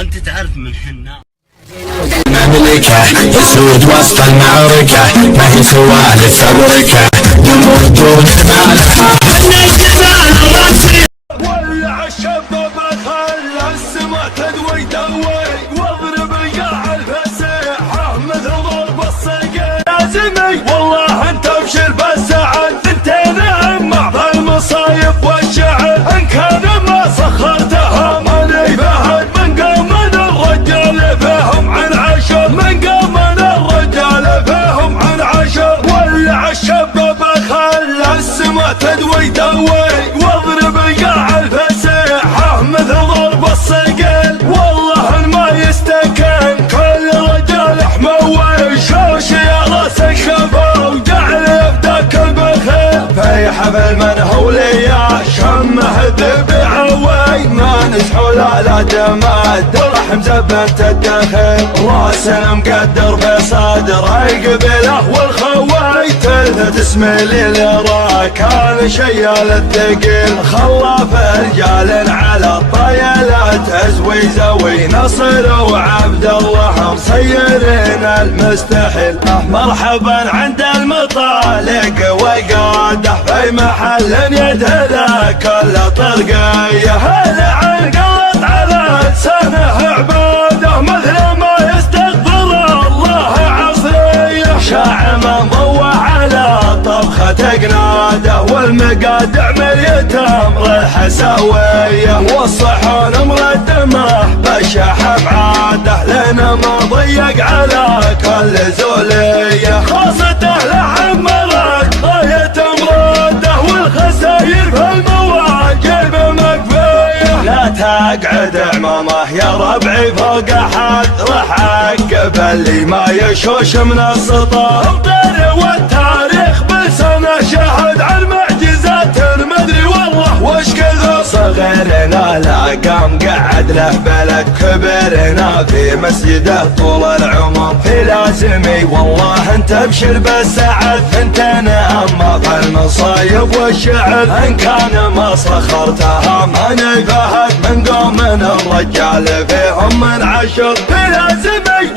انت تعرف من حنا مملكة يسود وسط المعركة، ما هي سوالف فبركة، دموع دون المالحة. ولع الشباب خلى السما تدوي واضرب القاع الفسيحة مثل ضرب الصقر. لازمي والله انت ابشر بالسعد، ثنتين مع المصايب والشعر. ان كان ما سخرتها ماني فهد، من قام من الرجال فيهم عن عشر، من قام من الرجال فيهم عن عشر. ولع الشباب خلى السما تدوي واضرب القاع الفسيحة مثل ضرب الصقل. والله ما يستكن كل رجال حموي، شوش يا راس الشفا وجعل يفداك البخيل. في حفل من هو ليا شمه ذبيعوي، ما نسحو لا جماد رحم زبنت الدخيل. راس مقدر في صدر القبيله والخوي، تلفت اسمي للراك كان شيال الثقيل. خلاف رجال على الطيلات ازوي زوي، نصر وعبد الله مصيرين المستحيل. مرحبا عند المطالق وقاده في محل يدهله كل طرقيه. هلا عن قلط على لسانه عباده، مثل ما يستغفر الله عصريه. شاع منضوى على طبخة قناده، والمقادع من تمر الحساوية. والصحون مردمه بالشحم عاده، لنا ما ضيق على كل زولية. خاصته لحم مرق غاية مراده، والخساير في المواجب مكفية. لا تقعد عمامه يا ربعي فوق حد، راح اعقب اللي ما يشوش من السطح. الطير والتاريخ بلسانه شهد عن معجزات المدري والله وش كثر. صغيرنا لا قام قعد له بلد، كبرنا في مسجده طول العمر. في لازمي والله انت ابشر بالسعد، ثنتين اما في المصايب والشعر. ان كان ما سخرتها ماني فهد، من قوم من الرجال فيهم من عشر. في لازمي